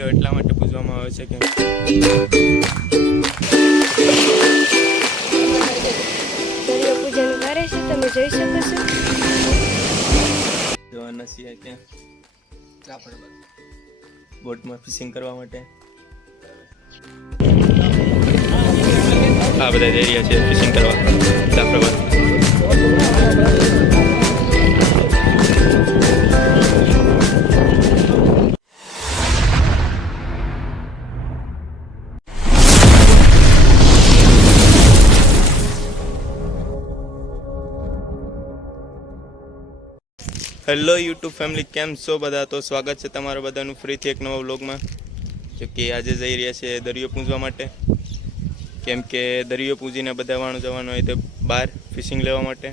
દરિયો એટલા માટે પૂજવામાં આવે છે કે દરિયો પૂજન કરે છે, તમે જોઈ શકો છો. જવાના છીએ ત્યાં બોટમાં ફિશિંગ કરવા માટે. આ બધા જઈ રહ્યા છે ફિશિંગ કરવા જાફરાબાદ. હેલો યુટ્યુબ ફેમિલી, કેમ છો બધા? તો સ્વાગત છે તમારા બધાનું ફરીથી એક નવા વ્લોગમાં. જો કે આજે જઈ રહ્યા છે દરિયો પૂજવા માટે, કેમ કે દરિયો પૂજીને બધા વાણું જવાનું હોય તો બહાર ફિશિંગ લેવા માટે.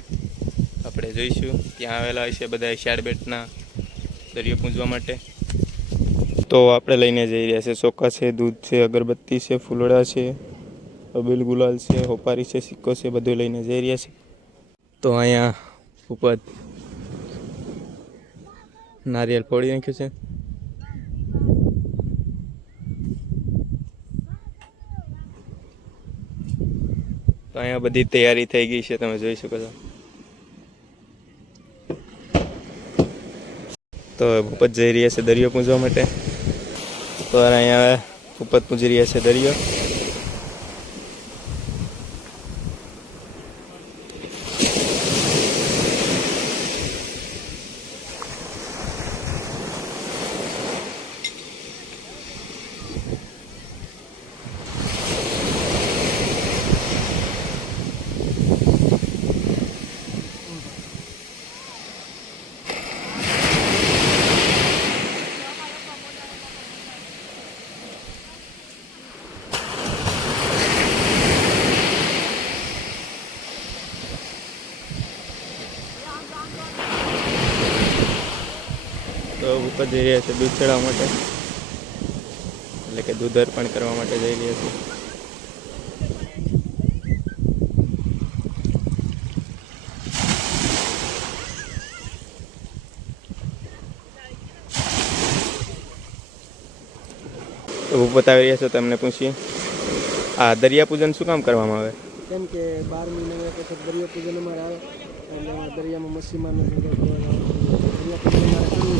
આપણે જોઈશું ત્યાં આવેલા હશે બધા શાળબેટના દરિયો પૂજવા માટે. તો આપણે લઈને જઈ રહ્યા છે ચોખા છે, દૂધ છે, અગરબત્તી છે, ફૂલડા છે, અબીલ ગુલાલ છે, હોપારી છે, સિક્કો છે, બધું લઈને જઈ રહ્યા છે. તો અહીંયા ઉપર નારિયેલ ફોડી નાખ્યું છે. તો અહીંયા બધી તૈયારી થઈ ગઈ છે, તમે જોઈ શકો છો. તો ભૂપત જઈ રહ્યા છે દરિયો પૂજવા માટે. તો અહીંયા ભૂપત પૂજી રહ્યા છે દરિયો. તો ઉપર જઈ રહ્યા છે દૂધ ચડાવવા માટે, એટલે કે દૂધ અર્પણ કરવા માટે જઈ રહ્યા છે. તો ભૂપત આવી રહ્યા છો, તમને પૂછીએ આ દરિયા પૂજન શું કામ કરવામાં આવે? કેમ કે 12 મહિના પછી દરિયા પૂજન અમારે આવે, એટલે દરિયામાં મચ્છીમારનું દરિયા પૂજન અમારે કરવું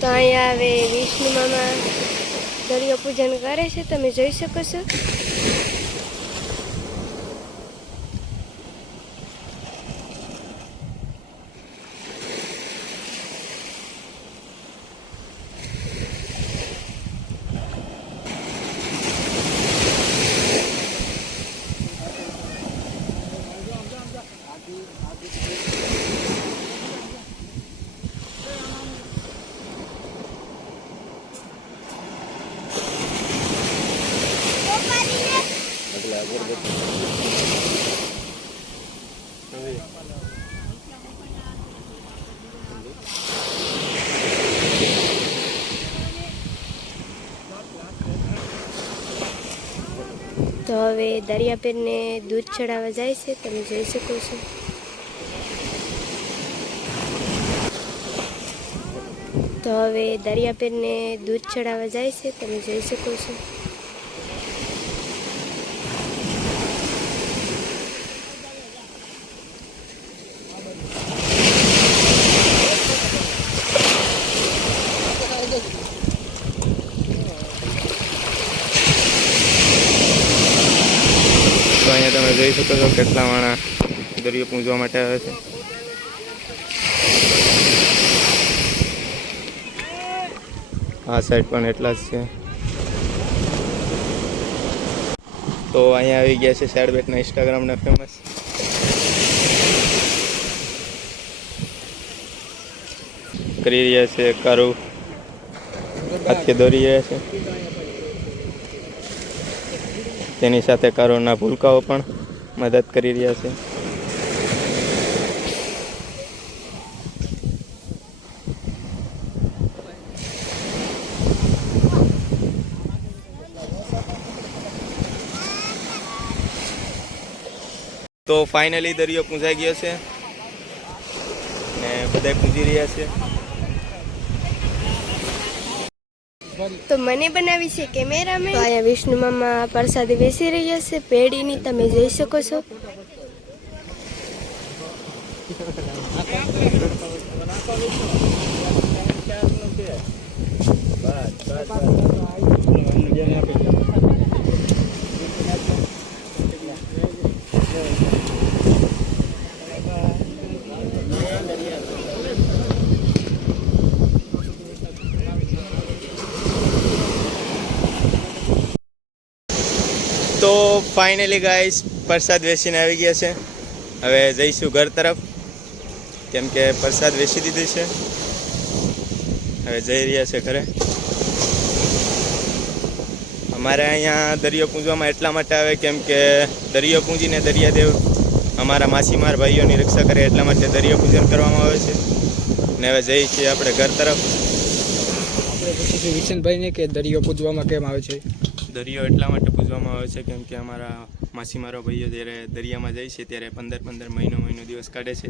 તો અહીંયા હવે વિષ્ણુ મામા દરિયો પૂજન કરે છે, તમે જોઈ શકો છો. તો હવે દરિયાપીરને દૂધ ચડાવવા જાય છે, તમે જોઈ શકો છો. તો હવે દરિયાપીરને દૂધ ચડાવવા જાય છે, તમે જોઈ શકો છો. તો અહીંયા તમે જોઈ શકો છો કેટલા માણસ દરિયો પૂજવા માટે આવે છે. આ સાઈડ પણ એટલા જ છે. તો અહીંયા આવી ગયા છે શાળબેટના ઇન્સ્ટાગ્રામના ફેમસ કરી રહ્યા છે, કારું હાથે દોરી રહ્યા છે. તેની સાથે કારોના ભૂલકાઓ પણ મદદ કરી રહ્યા છે. તો ફાઇનલી દરિયો પૂંજાઈ ગયો છે ને બધા પૂજી રહ્યા છે. તો મને બનાવી છે કેમેરામેન. તો અહીંયા વિષ્ણુ મામા પ્રસાદી બેસી રહ્યા છે પેઢીની, તમે જોઈ શકો છો. તો ફાઇનલી ગાઈસ પ્રસાદ વેચીને આવી ગયા છે. હવે જઈશું ઘર તરફ, કેમ કે પ્રસાદ વેચી દીધી છે. હવે જઈ રહ્યા છે ઘરે. અમારે અહીંયા દરિયો પૂંજવામાં એટલા માટે આવે કેમ કે દરિયો પૂંજીને દરિયાદેવ અમારા માછીમાર ભાઈઓની રક્ષા કરે, એટલા માટે દરિયો પૂજન કરવામાં આવે છે. ને હવે જઈએ છીએ આપણે ઘર તરફ. આપણે પૂછીશું વિચનભાઈને કે દરિયો પૂજવામાં કેમ આવે છે. દરિયો એટલા માટે પૂજવામાં આવે છે કેમ કે અમારા માછીમારો ભાઈઓ જ્યારે દરિયામાં જાય છે ત્યારે 15 મહિનો દિવસ કાઢે છે.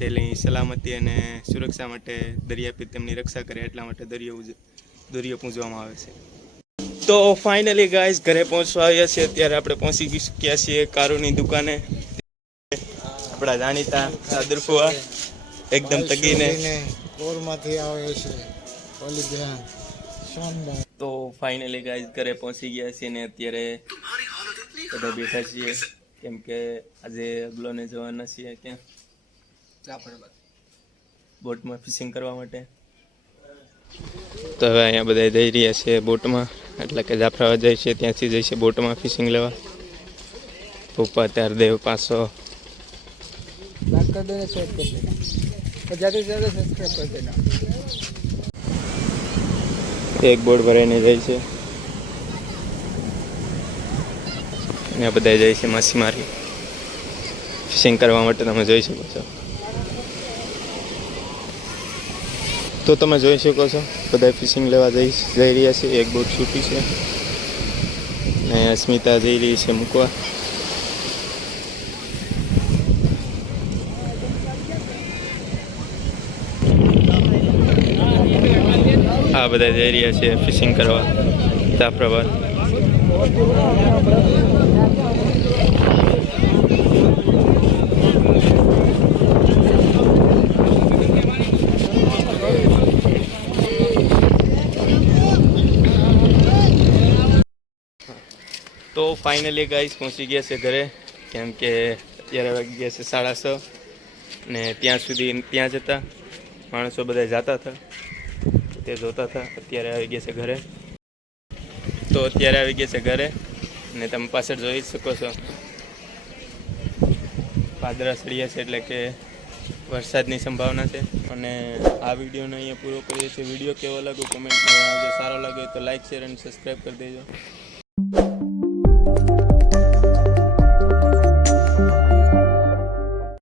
તેની સલામતી અને સુરક્ષા માટે દરિયાપીર તેમની રક્ષા કરે, એટલા માટે દરિયો પૂજવામાં આવે છે. તો ફાઇનલી ગાઈસ ઘરે પહોંચવા આવ્યા છે. ત્યારે આપણે પહોંચી ચૂક્યા છીએ કારુની દુકાને. આપણા જાણીતા સાદરફુઆ એકદમ તગીને કોરમાંથી આવે છે ઓલી બેન શાનદાર. તો ફાઇનલી ગાઈસ ઘરે પહોંચી ગયા છીએ ને અત્યારે બધા બેઠા છીએ કેમ કે આજે અગલોને જવાના છીએ ક્યાં બોટમાં ફિશિંગ કરવા માટે. તો હવે અહીંયા બધા જઈ રહ્યા છે બોટમાં, એટલે કે જાફરાબાદ જાય છે ત્યાંથી જઈ છે બોટમાં ફિશિંગ લેવા. પપ્પા ત્યારદેવ પાછો લાઈક કરી દેને, શેર કરી દેना, જ્યાदा से ज्यादा सब्सक्राइब कर देना. એક બોટ ભરાઈને જાય છે ને આ બધા જાય છે માછીમારી ફિશિંગ કરવા માટે. તમે જોઈ શકો છો. તો તમે જોઈ શકો છો બધા ફિશિંગ લેવા જઈ રહ્યા છે. એક બોટ છૂટી છે ને અસ્મિતા જઈ રહી છે મૂકવા. આ બધા જઈ રહ્યા છે ફિશિંગ કરવા જાફરાબાદ. તો ફાઇનલી ગાઈસ પહોંચી ગયા છે ઘરે, કેમ કે અત્યારે વાગી ગયા છે 6:30 ને ત્યાં સુધી ત્યાં જતા માણસો બધા જતા હતા તે જોતા હતા. અત્યારે આવી ગયા છે ઘરે. તો અત્યારે આવી ગયા છે ઘરે ને તમે પાછળ જોઈ શકો છો પાદરા સળિયા છે, એટલે કે વરસાદની સંભાવના છે. અને આ વિડીયોને અહીંયા પૂરો કરીએ છીએ. વિડીયો કેવો લાગ્યો કોમેન્ટમાં જણાવજો. સારો લાગે તો લાઇક શેર અને સબસ્ક્રાઈબ કરી દેજો.